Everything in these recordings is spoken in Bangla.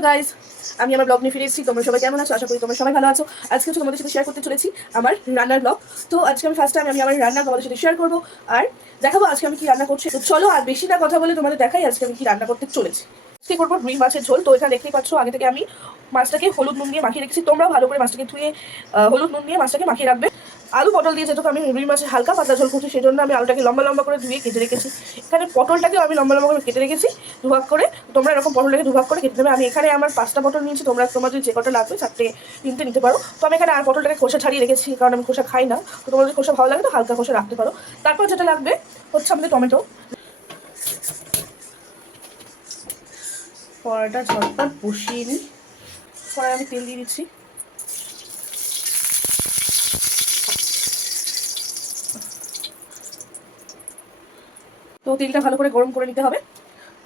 হ্যালো গাইস আমি আমার ব্লগ নিয়ে ফিরে এসেছি। তোমরা সবাই কেমন আছো? আশা করি তোমরা সবাই ভালো আছো। আজকে হচ্ছে তোমাদের সাথে শেয়ার করতে চলেছি আমার রান্নার ব্লগ তো আজকে আমি ফার্স্ট টাইম আমি আমার রান্না তোমাদের সাথে শেয়ার করব। আর দেখাবো আজকে আমি কি রান্না করছি। চলো আর বেশি না কথা বলে তোমাদের দেখাই আজকে আমি কি রান্না করতে চলেছি। আজকে করব? রুই মাছের ঝোল। তো এখানে দেখতেই পাচ্ছ, আগে থেকে আমি মাছটাকে হলুদ নুন দিয়ে মাখিয়ে রেখেছি। তোমরাও ভালো করে মাছটাকে ধুয়ে হলুদ নুন দিয়ে মাছটাকে মাখিয়ে রাখবে। আলু পটল দিয়ে যেহেতু আমি রুই মাছের হালকা পাতলা ঝোল করছি, সেই জন্য আমি আলুটাকে লম্বা লম্বা করে ধুয়ে কেটে রেখেছি। এখানে পটলটাকেও আমি লম্বা লম্বা করে কেটে রেখেছি, দুভাগ করে। তোমরা এরকম পটলটাকে দুভাগ করে কেটে দেবে আমি এখানে আমার পাঁচটা পটল নিয়েছি, তোমরা তোমাদের যে কটা লাগবে চারটে, তিনটে নিতে পারো। তো আমি এখানে আর পটলটাকে খোসা ছাড়িয়ে রেখেছি, কারণ আমি খোসা খাই না। তো তোমাদের খোসা ভালো লাগে তো হালকা খোসা রাখতে পারো। তারপর যেটা লাগবে হচ্ছে আমাদের টমেটো। কড়াইটা ঝটপট বসিয়ে নিই কড়াই আমি তেল দিয়ে দিচ্ছি। তো তেলটা ভালো করে গরম করে নিতে হবে।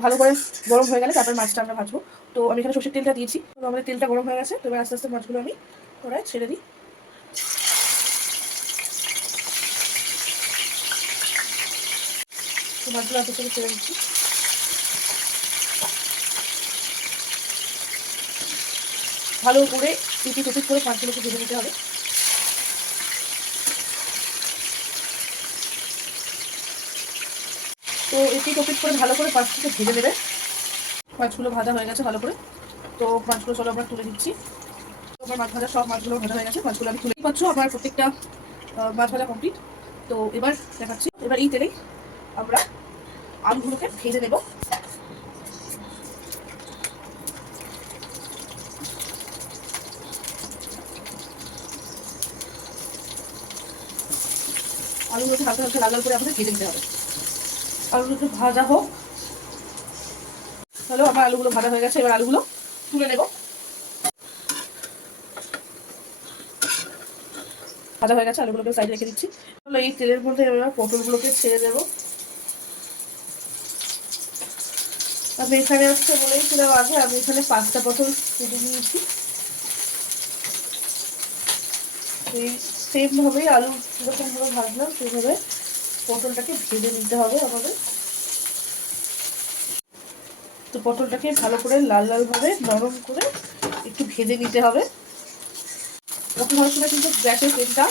ভালো করে গরম হয়ে গেলে তারপর মাছটা আমরা ভাজবো। তো আমি এখানে সর্ষের তেলটা দিয়েছি। তো আমাদের তেলটা গরম হয়ে গেছে। তো এবার আস্তে আস্তে মাছগুলো আমি কড়াই ছেড়ে দিই। তো মাছগুলো আস্তে আস্তে ছেড়ে দিচ্ছি। ভালো করে পিটি টুপিট করে মাছগুলোকে ভেজে নিতে হবে। তো এটি করে ভালো করে মাছটাকে ভেজে নেবে। মাছগুলো ভাজা হয়ে গেছে ভালো করে। তো মাছগুলো চলো আমরা তুলে দিচ্ছি আমার মাছ ভাজা সব মাছগুলো ভাজা হয়ে গেছে মাছগুলো আমি তুলে পাচ্ছ আমার প্রত্যেকটা মাছ ভাজা কমপ্লিট তো এবার দেখাচ্ছি, এবার এই তেলেই আমরা আলুগুলোকে ভেজে নেব। আলুগুলোকে হালকা হালকা লাল করে আমাদের ভেজে নিতে হবে। আলুগুলো ভাজা হোক। হ্যালো আমার আলুগুলো ভাজা হয়ে গেছে, এবার আলুগুলো তুলে নেব। ভাজা হয়ে গেছে, আলুগুলোকে সাইডে রেখে দিচ্ছি। তাহলে এই তেলের মধ্যে এবার পটলগুলোকে ছেড়ে দেবো। আমি এখানে হচ্ছে বলেছিলাম আগে আমি এখানে পাঁচটা পটল কেটে নিয়েছি। এই সেমভাবেই আলু যেরকমভাবে ভাজলাম, সেইভাবে পটলটাকে ভেজে নিতে হবে আমাদের। তো পটলটাকে ভালো করে লাল লালভাবে নরম করে একটু ভেজে নিতে হবে। পটল ভাজার কিন্তু গ্যাসের ফ্লেমটা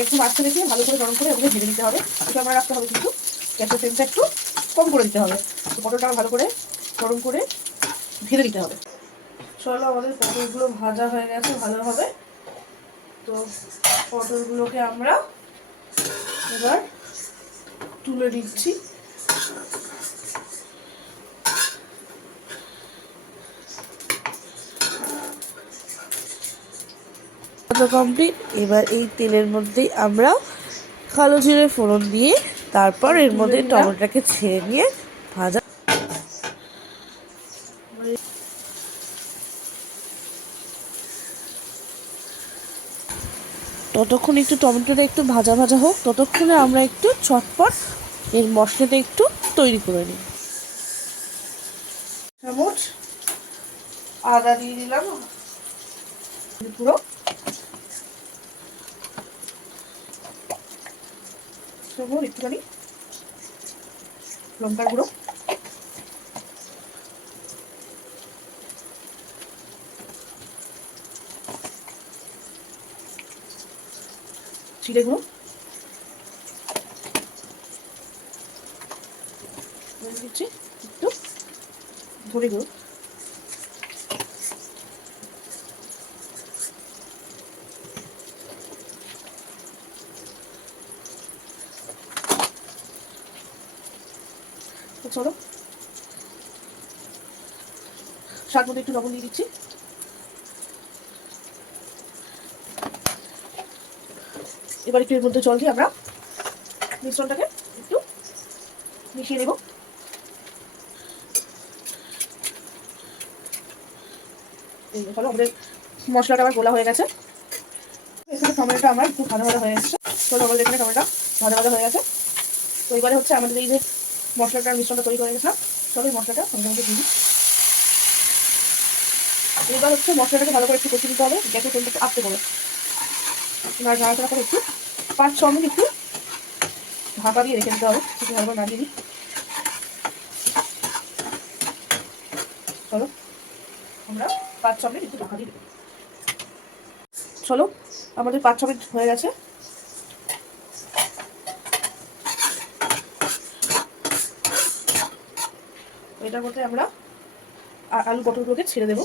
একদম আচ্ছা রেখে ভালো করে নরম করে ওগুলো ভেজে নিতে হবে। এটা আমরা রাখতে হবে কিন্তু গ্যাসের ফ্লেমটা একটু কম করে দিতে হবে। তো পটলটা ভালো করে নরম করে ভেজে নিতে হবে। চলো আমাদের পটলগুলো ভাজা হয়ে গেছে ভালোভাবে তো পটলগুলোকে আমরা এবার তুলে দিচ্ছি কমপ্লিট। এবার এই তেলের মধ্যেই আমরা কালো জিরে ফোড়ন দিয়ে তারপর এর মধ্যে টমেটোটাকে ছেড়ে নিয়ে ভাজা ততক্ষণ একটু টমেটোটা একটু ভাজা ভাজা হোক, ততক্ষণে আমরা একটু চটপট এর মশলাটা একটু তৈরি করে নিই। আদা দিয়ে দিলাম। লঙ্কার গুঁড়ো। জিরে গুঁড়ো একটু ধরে গুঁড়ো চলো। স্বাদ মতো একটু লবণ দিয়ে দিচ্ছি। এবার একটু এর মধ্যে জল দিয়ে আমরা মিশ্রণটাকে একটু মিশিয়ে নেব। চলো, আমাদের মশলাটা আমার গোলা হয়ে গেছে। এখানে টমেটোটা আমার একটু ভাজা ভাজা হয়ে গেছে। চলো, আমাদের এখানে টমেটোটা ভাজা ভাজা হয়ে গেছে। তো এবারে হচ্ছে আমাদের এই যে মশলাটার মিশ্রণটা তৈরি করে গেছিলাম এই মশলাটা সঙ্গে মধ্যে দিই। এবার হচ্ছে মশলাটাকে ভালো করে একটু কষিয়ে দিতে হবে, গ্যাসের তেলটাকে আস্তে করে। এবার নাড়াচাড়া করে একটু, পাঁচ, ছ মিনিট একটু ঢাকা দিয়ে রেখে দিতে হবে, একটু ভালো করে নাড়িয়ে দিই চলো, আমরা পাঁচ, ছ মিনিট একটু ঢাকা দিয়ে চলো, আমাদের পাঁচ, ছ মিনিট হয়ে গেছে। এটার মধ্যে আমরা আলু পটলগুলোকে ছেড়ে দেবো।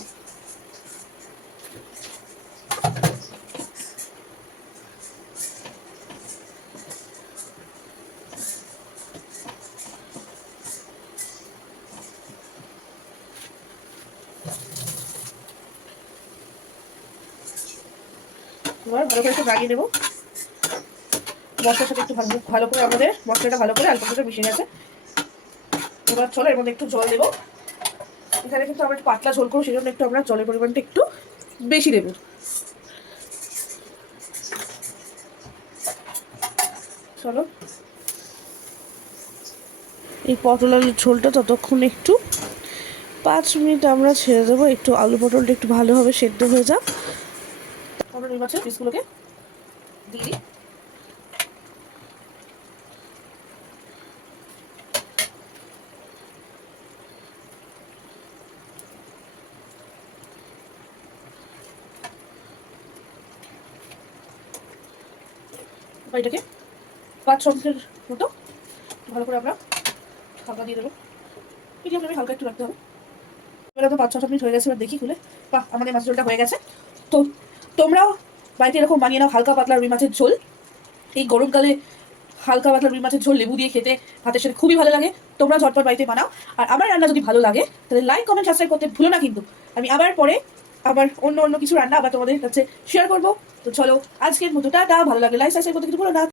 এবার ভালো করে একটু লাগিয়ে নেব। মশলার সাথে একটু ভালো ভালো করে আমাদের মশলাটা ভালো করে আলু পটলটা মিশে গেছে এবার চলো এর মধ্যে একটু জল দেবো। এখানে কিন্তু আমরা একটু পাতলা ঝোল করব সেই জন্য একটু আমরা জলের পরিমাণটা একটু বেশি দেবো। চলো। এই পটল আলুর ঝোলটা ততক্ষণ একটু পাঁচ মিনিট আমরা ছেড়ে দেবো। একটু আলু পটলটা একটু ভালোভাবে সেদ্ধ হয়ে যাক। আমরা রুই পিসগুলোকে দিয়ে দিই। এটাকে পাঁচ ছ মতো ভালো করে আমরা হালকা দিয়ে দেবো। মিডিয়াম ফ্লেমে হালকা একটু রাখতে হবে। এবার তো পাঁচ ছ মিনিট হয়ে গেছে, এবার দেখি খুলে। বাহ, আমাদের মাছের ঝোলটা হয়ে গেছে। তো তোমরাও বাড়িতে এরকম বানিয়ে নাও হালকা পাতলা রুই মাছের ঝোল। এই গরমকালে হালকা পাতলা রুই মাছের ঝোল লেবু দিয়ে খেতে ভাতের সাথে খুবই ভালো লাগে। তোমরা ঝটপট বাড়িতে বানাও। আর আমার রান্না যদি ভালো লাগে, তাহলে লাইক কমেন্ট সাবস্ক্রাইব করতে ভুলো না কিন্তু। আমি আবার পরে আবার অন্য অন্য কিছু রান্না আবার তোমাদের কাছে শেয়ার করব। তো চলো, আজকের মতো, টাটা। ভালো লাগে লাইক সাবস্ক্রাইব করতে কিন্তু ভুলো না।